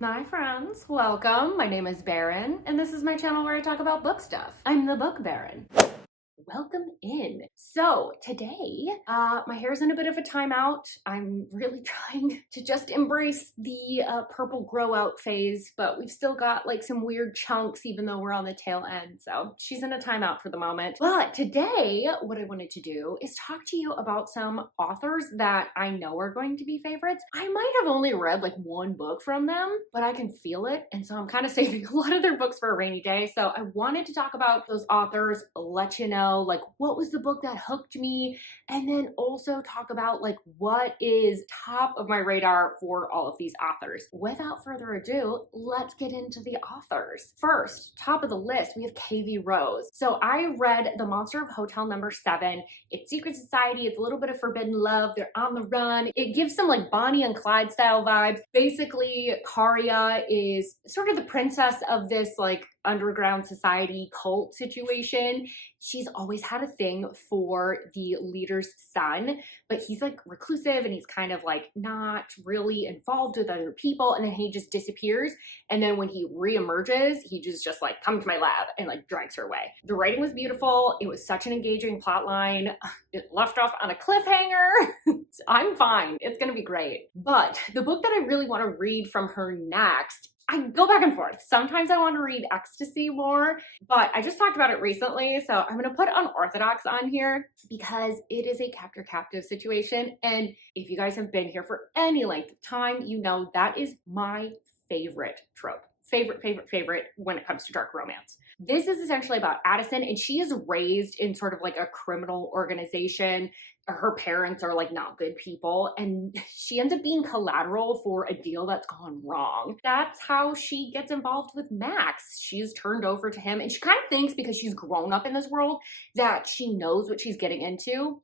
My friends, welcome. My name is Baron, and this is my channel where I talk about book stuff. I'm the Book Baron. Welcome in. So today, my hair's in a bit of a timeout. I'm really trying to just embrace the purple grow out phase, but we've still got like some weird chunks even though we're on the tail end. So she's in a timeout for the moment. But today, what I wanted to do is talk to you about some authors that I know are going to be favorites. I might have only read like one book from them, but I can feel it. And so I'm kind of saving a lot of their books for a rainy day. So I wanted to talk about those authors, let you know like what was the book that hooked me, and then also talk about like what is top of my radar for all of these authors. Without further ado, let's get into the authors. First, top of the list, we have KV Rose. So I read The Monster of Hotel Number 7. It's secret society, it's a little bit of forbidden love, they're on the run. It gives some like Bonnie and Clyde style vibes. Basically, Karia is sort of the princess of this like underground society cult situation. She's always had a thing for the leader's son, but he's like reclusive and he's kind of like not really involved with other people, and then he just disappears. And then when he reemerges, he just like come to my lab and like drags her away. The writing was beautiful. It was such an engaging plot line. It left off on a cliffhanger. I'm fine. It's gonna be great. But the book that I really want to read from her next, I go back and forth. Sometimes I want to read Ecstasy more, but I just talked about it recently, so I'm going to put Unorthodox on here because it is a Capt Captive situation, and if you guys have been here for any length of time, you know that is my favorite trope. Favorite when it comes to dark romance. This is essentially about Addison, and she is raised in sort of like a criminal organization. Her parents are like not good people, and she ends up being collateral for a deal that's gone wrong. That's how she gets involved with Max. She's turned over to him, and she kind of thinks because she's grown up in this world that she knows what she's getting into.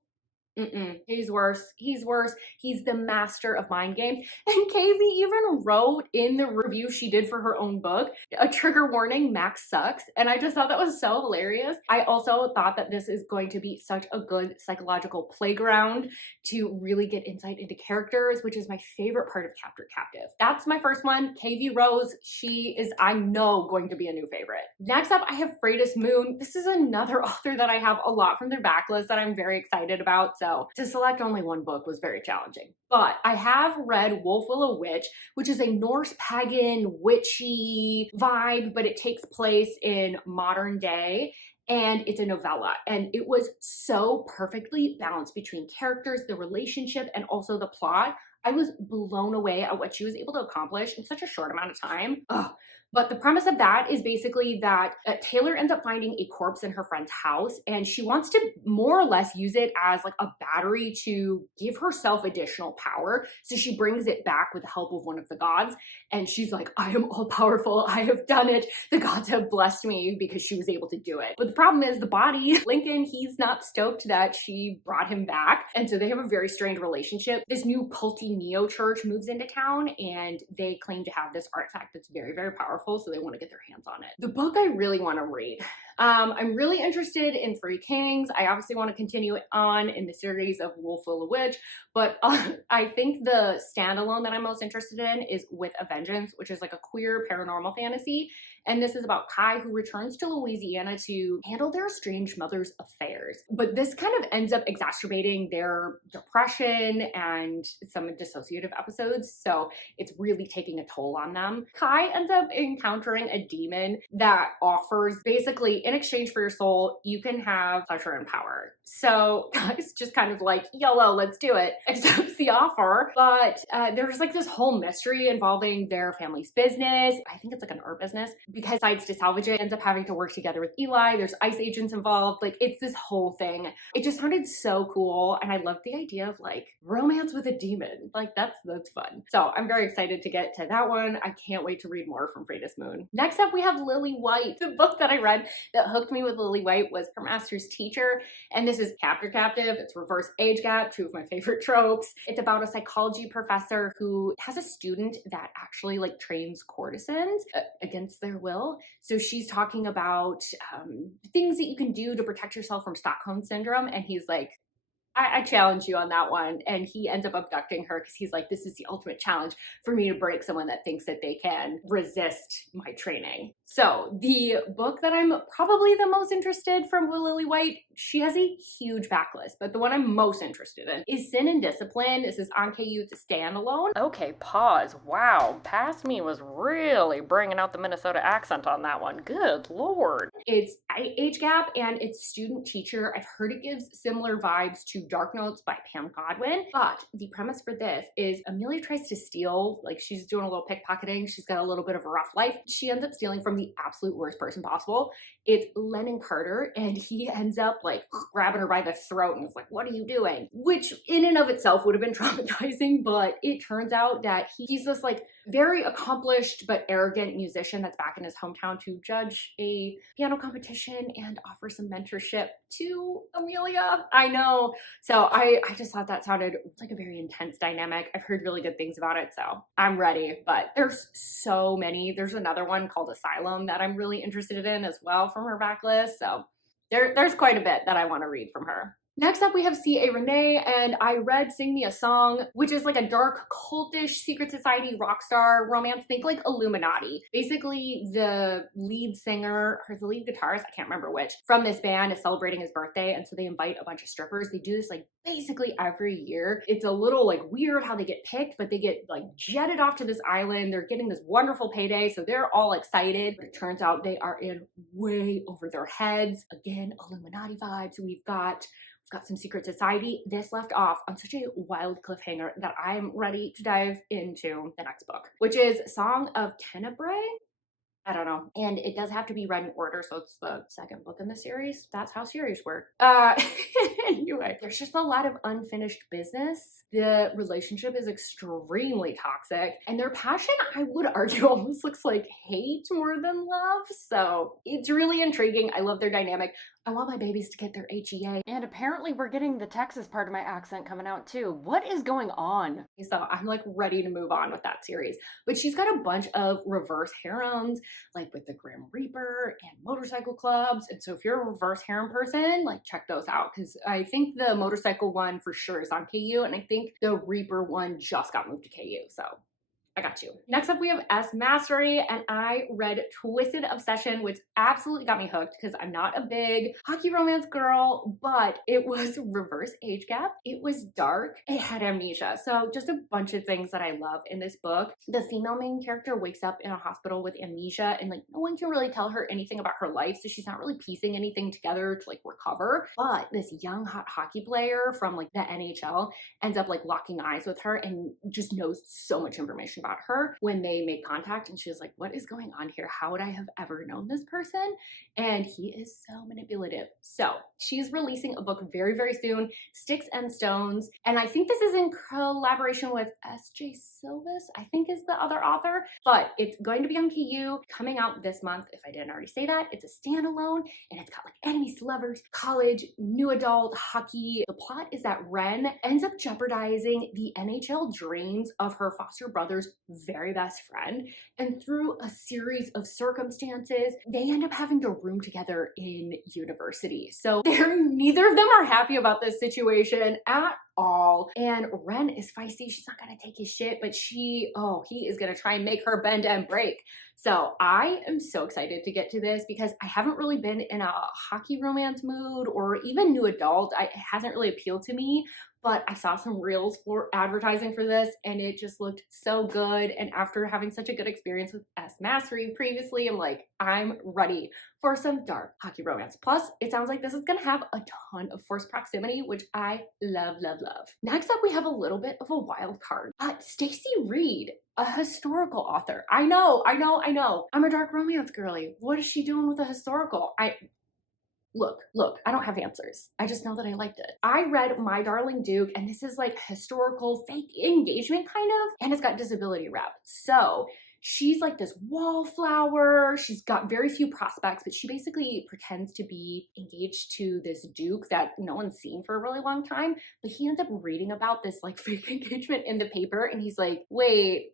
He's worse. He's worse. He's the master of mind games. And KV even wrote in the review she did for her own book, a trigger warning, Max sucks. And I just thought that was so hilarious. I also thought that this is going to be such a good psychological playground to really get insight into characters, which is my favorite part of Capt Captive. That's my first one, KV Rose. She is, I know, going to be a new favorite. Next up, I have Freya Moon. This is another author that I have a lot from their backlist that I'm very excited about. So to select only one book was very challenging. But I have read Wolf Will a Witch, which is a Norse pagan witchy vibe, but it takes place in modern day. And it's a novella, and it was so perfectly balanced between characters, the relationship, and also the plot. I was blown away at what she was able to accomplish in such a short amount of time. Ugh. But the premise of that is basically that Taylor ends up finding a corpse in her friend's house, and she wants to more or less use it as like a battery to give herself additional power. So she brings it back with the help of one of the gods, and she's like, I am all powerful. I have done it. The gods have blessed me, because she was able to do it. But the problem is the body, Lincoln, he's not stoked that she brought him back. And so they have a very strained relationship. This new culty neo church moves into town, and they claim to have this artifact that's very, very powerful. So they want to get their hands on it. The book I really want to read. I'm really interested in Three Kings. I obviously want to continue on in the series of Wolf Will a Witch, but I think the standalone that I'm most interested in is With a Vengeance, which is like a queer paranormal fantasy. And this is about Kai, who returns to Louisiana to handle their estranged mother's affairs. But this kind of ends up exacerbating their depression and some dissociative episodes. So it's really taking a toll on them. Kai ends up encountering a demon that offers basically, in exchange for your soul, you can have pleasure and power. So Kai's just kind of like, YOLO, let's do it. Accepts the offer. But there's like this whole mystery involving their family's business. I think it's like an art business. Because decides to salvage it, ends up having to work together with Eli. There's ICE agents involved. Like, it's this whole thing. It just sounded so cool. And I loved the idea of like romance with a demon. Like, that's fun. So I'm very excited to get to that one. I can't wait to read more from Freya Moon. Next up, we have Lily White. The book that I read that hooked me with Lily White was Her Master's Teacher. And this is Capt Captive. It's reverse age gap, two of my favorite tropes. It's about a psychology professor who has a student that actually like trains courtesans against their will. So she's talking about things that you can do to protect yourself from Stockholm syndrome. And he's like, I challenge you on that one. And he ends up abducting her because he's like, this is the ultimate challenge for me to break someone that thinks that they can resist my training. So the book that I'm probably the most interested from Lily White, she has a huge backlist, but the one I'm most interested in is Sin and Discipline. This is on KU to standalone. Okay, pause. Wow, Past Me was really bringing out the Minnesota accent on that one. Good Lord. It's age gap and it's student teacher. I've heard it gives similar vibes to Dark Notes by Pam Godwin, but the premise for this is Amelia tries to steal, like she's doing a little pickpocketing. She's got a little bit of a rough life. She ends up stealing from the absolute worst person possible. It's Lennon Carter, and he ends up like grabbing her by the throat and is like, what are you doing? Which in and of itself would have been traumatizing, but it turns out that he's this like very accomplished but arrogant musician that's back in his hometown to judge a piano competition and offer some mentorship to Amelia. I know. So I just thought that sounded like a very intense dynamic. I've heard really good things about it, so I'm ready. But there's so many. There's another one called Asylum that I'm really interested in as well from her backlist. So there's quite a bit that I want to read from her. Next up, we have C.A. Renee, and I read Sing Me a Song, which is like a dark, cultish, secret society rock star romance. Think like Illuminati. Basically, the lead singer, or the lead guitarist, I can't remember which, from this band is celebrating his birthday, and so they invite a bunch of strippers. They do this like basically every year. It's a little like weird how they get picked, but they get like jetted off to this island. They're getting this wonderful payday, so they're all excited. But it turns out they are in way over their heads. Again, Illuminati vibes. We've got some secret society. This left off on such a wild cliffhanger that I'm ready to dive into the next book, which is Song of Tenebrae. I don't know. And it does have to be read in order, so it's the second book in the series. That's how series work. Anyway, there's just a lot of unfinished business. The relationship is extremely toxic, and their passion, I would argue, almost looks like hate more than love. So it's really intriguing. I love their dynamic. I want my babies to get their HEA. And apparently we're getting the Texas part of my accent coming out too. What is going on? So I'm like ready to move on with that series. But she's got a bunch of reverse harems, like with the Grim Reaper and motorcycle clubs. And so if you're a reverse harem person, like check those out. Because I think the motorcycle one for sure is on KU. And I think the Reaper one just got moved to KU. So I got you. Next up, we have S Mastery, and I read Twisted Obsession, which absolutely got me hooked because I'm not a big hockey romance girl, but it was reverse age gap. It was dark. It had amnesia. So just a bunch of things that I love in this book. The female main character wakes up in a hospital with amnesia, and like no one can really tell her anything about her life, so she's not really piecing anything together to like recover. But this young hot hockey player from like the NHL ends up like locking eyes with her and just knows so much information about her when they make contact, and she was like, what is going on here? How would I have ever known this person? And he is so manipulative. So she's releasing a book very, very soon, Sticks and Stones, and I think this is in collaboration with S.J. Silvis, I think is the other author, but it's going to be on KU, coming out this month. If I didn't already say that, it's a standalone, and it's got like enemies to lovers, college, new adult, hockey. The plot is that Ren ends up jeopardizing the NHL dreams of her foster brother's very best friend, and through a series of circumstances, they end up having to room together in university. So neither of them are happy about this situation at all. And Ren is feisty. She's not gonna take his shit, but he is gonna try and make her bend and break. So I am so excited to get to this because I haven't really been in a hockey romance mood or even new adult. It hasn't really appealed to me, but I saw some reels for advertising for this and it just looked so good. And after having such a good experience with S Mastery previously, I'm like, I'm ready for some dark hockey romance. Plus, it sounds like this is gonna have a ton of forced proximity, which I love, love, love. Next up, we have a little bit of a wild card. Stacey Reed, a historical author. I know. I'm a dark romance girly. What is she doing with a historical? Look, I don't have answers. I just know that I liked it. I read My Darling Duke, and this is like historical fake engagement kind of, and it's got disability rep. So she's like this wallflower. She's got very few prospects, but she basically pretends to be engaged to this duke that no one's seen for a really long time. But he ends up reading about this like fake engagement in the paper, and he's like, wait,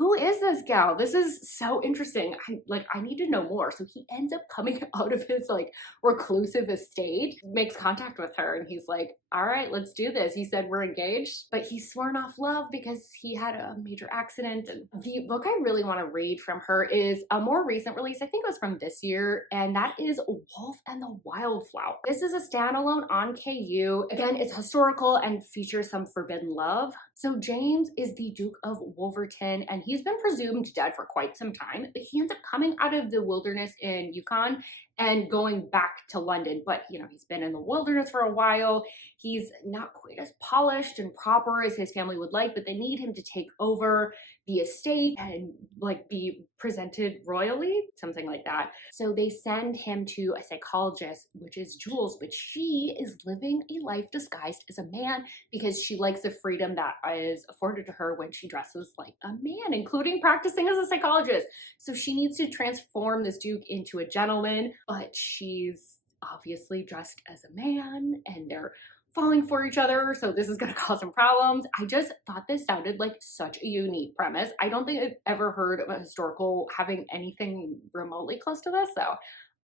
who is this gal? This is so interesting. I need to know more. So he ends up coming out of his like reclusive estate, makes contact with her, and he's like, all right, let's do this. He said we're engaged, but he's sworn off love because he had a major accident. And the book I really want to read from her is a more recent release. I think it was from this year, and that is Wolf and the Wildflower. This is a standalone on KU. Again, it's historical and features some forbidden love. So James is the Duke of Wolverton, and he's been presumed dead for quite some time, but he ends up coming out of the wilderness in Yukon and going back to London. But, you know, he's been in the wilderness for a while. He's not quite as polished and proper as his family would like, but they need him to take over the estate and like be presented royally, something like that. So they send him to a psychologist, which is Jules, but she is living a life disguised as a man because she likes the freedom that is afforded to her when she dresses like a man, including practicing as a psychologist. So she needs to transform this Duke into a gentleman, but she's obviously dressed as a man and they're falling for each other, so this is going to cause some problems. I just thought this sounded like such a unique premise. I don't think I've ever heard of a historical having anything remotely close to this, so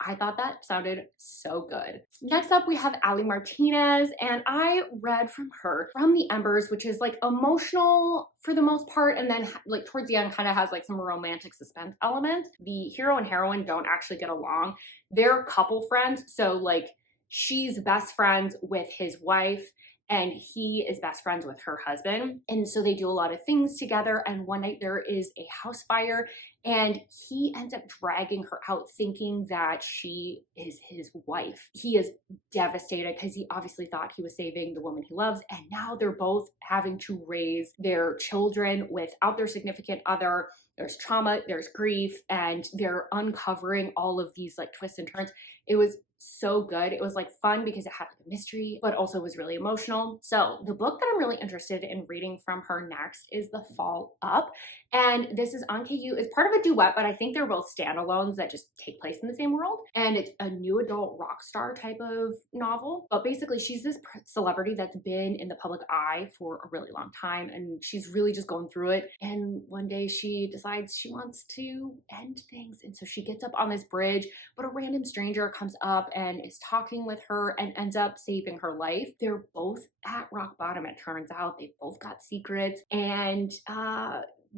I thought that sounded so good. Next up, we have Ali Martinez, and I read from her From the Embers, which is like emotional for the most part, and then like towards the end kind of has like some romantic suspense elements. The hero and heroine don't actually get along. They're couple friends, so like she's best friends with his wife and he is best friends with her husband. And so they do a lot of things together. And one night there is a house fire and he ends up dragging her out thinking that she is his wife. He is devastated because he obviously thought he was saving the woman he loves. And now they're both having to raise their children without their significant other. There's trauma, there's grief, and they're uncovering all of these like twists and turns. It was so good. It was like fun because it had like a mystery, but also was really emotional. So the book that I'm really interested in reading from her next is The Fall Up. And this is on KU. It's part of a duet, but I think they're both standalones that just take place in the same world. And it's a new adult rock star type of novel. But basically she's this celebrity that's been in the public eye for a really long time. And she's really just going through it. And one day she decides she wants to end things. And so she gets up on this bridge, but a random stranger comes up and is talking with her and ends up saving her life. They're both at rock bottom, it turns out. They both got secrets, and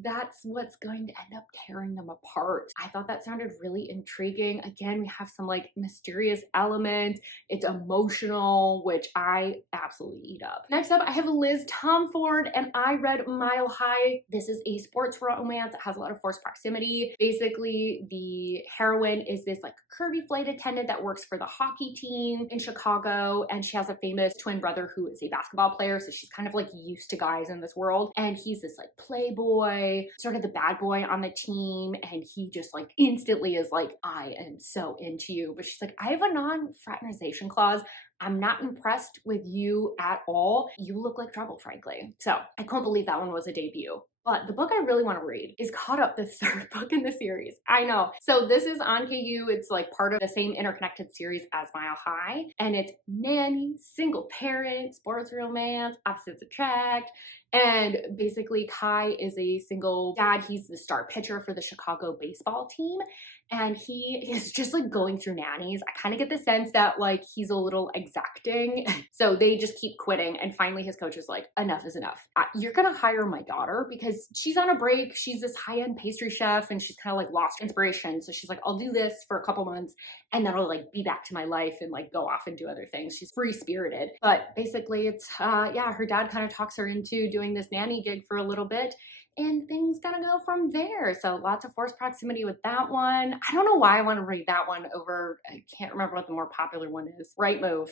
that's what's going to end up tearing them apart. I thought that sounded really intriguing. Again, we have some like mysterious elements. It's emotional, which I absolutely eat up. Next up, I have Liz Tomford, and I read Mile High. This is a sports romance. It has a lot of forced proximity. Basically, the heroine is this like curvy flight attendant that works for the hockey team in Chicago, and she has a famous twin brother who is a basketball player, so she's kind of like used to guys in this world, and he's this like playboy, sort of the bad boy on the team, and he just like instantly is like, I am so into you. But she's like, I have a non-fraternization clause. I'm not impressed with you at all. You look like trouble, frankly. So I can't believe that one was a debut. But the book I really want to read is Caught Up, the third book in the series. I know. So this is on KU. It's like part of the same interconnected series as Mile High. And it's nanny, single parent, sports romance, opposites attract. And basically Kai is a single dad. He's the star pitcher for the Chicago baseball team. And he is just like going through nannies. I kind of get the sense that like he's a little exacting. So they just keep quitting. And finally his coach is like, enough is enough. You're going to hire my daughter because she's on a break. She's this high-end pastry chef and she's kind of like lost inspiration. So she's like, I'll do this for a couple months and then I'll like be back to my life and like go off and do other things. She's free-spirited. But basically it's, yeah, her dad kind of talks her into doing this nanny gig for a little bit. And things gotta go from there. So lots of forced proximity with that one. I don't know why I want to read that one over, I can't remember what the more popular one is. Right Move.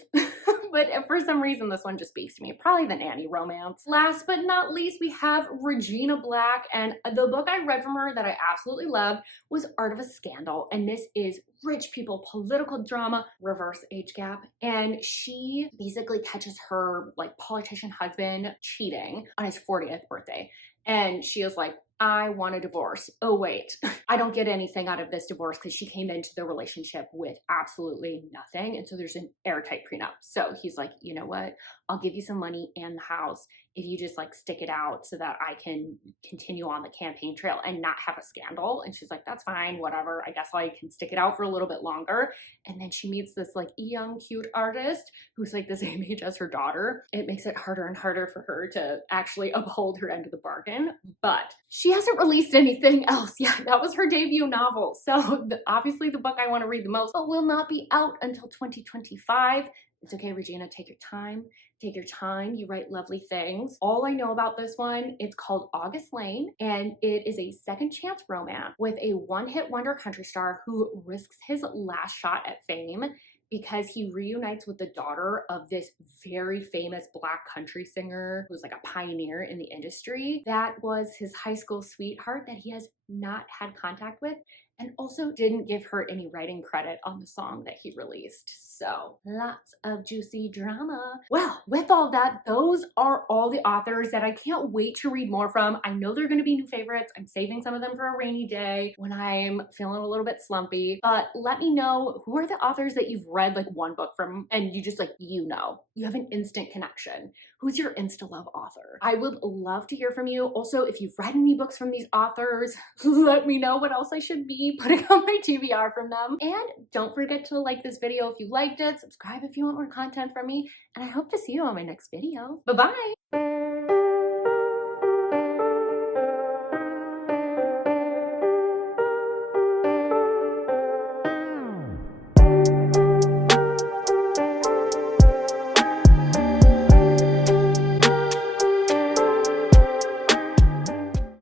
But for some reason, this one just speaks to me. Probably the nanny romance. Last but not least, we have Regina Black. And the book I read from her that I absolutely loved was Art of a Scandal. And this is rich people, political drama, reverse age gap. And she basically catches her like politician husband cheating on his 40th birthday. And she is like, I want a divorce. Oh, wait, I don't get anything out of this divorce because she came into the relationship with absolutely nothing. And so there's an airtight prenup. So he's like, you know what? I'll give you some money and the house if you just like stick it out so that I can continue on the campaign trail and not have a scandal. And she's like, that's fine, whatever. I guess I can stick it out for a little bit longer. And then she meets this like young, cute artist who's like the same age as her daughter. It makes it harder and harder for her to actually uphold her end of the bargain. But she hasn't released anything else yet. That was her debut novel. So obviously the book I want to read the most, but will not be out until 2025. It's okay, Regina, take your time. Take your time, you write lovely things. All I know about this one, it's called August Lane, and it is a second chance romance with a one-hit wonder country star who risks his last shot at fame because he reunites with the daughter of this very famous Black country singer who's like a pioneer in the industry. That was his high school sweetheart that he has not had contact with, and also didn't give her any writing credit on the song that he released. So lots of juicy drama. Well, with all that, those are all the authors that I can't wait to read more from. I know they're gonna be new favorites. I'm saving some of them for a rainy day when I'm feeling a little bit slumpy. But let me know, who are the authors that you've read like one book from and you just like, you have an instant connection. Who's your insta-love author? I would love to hear from you. Also, if you've read any books from these authors, let me know what else I should be putting on my TBR from them. And don't forget to like this video if you liked it, subscribe if you want more content from me, and I hope to see you on my next video. Bye-bye!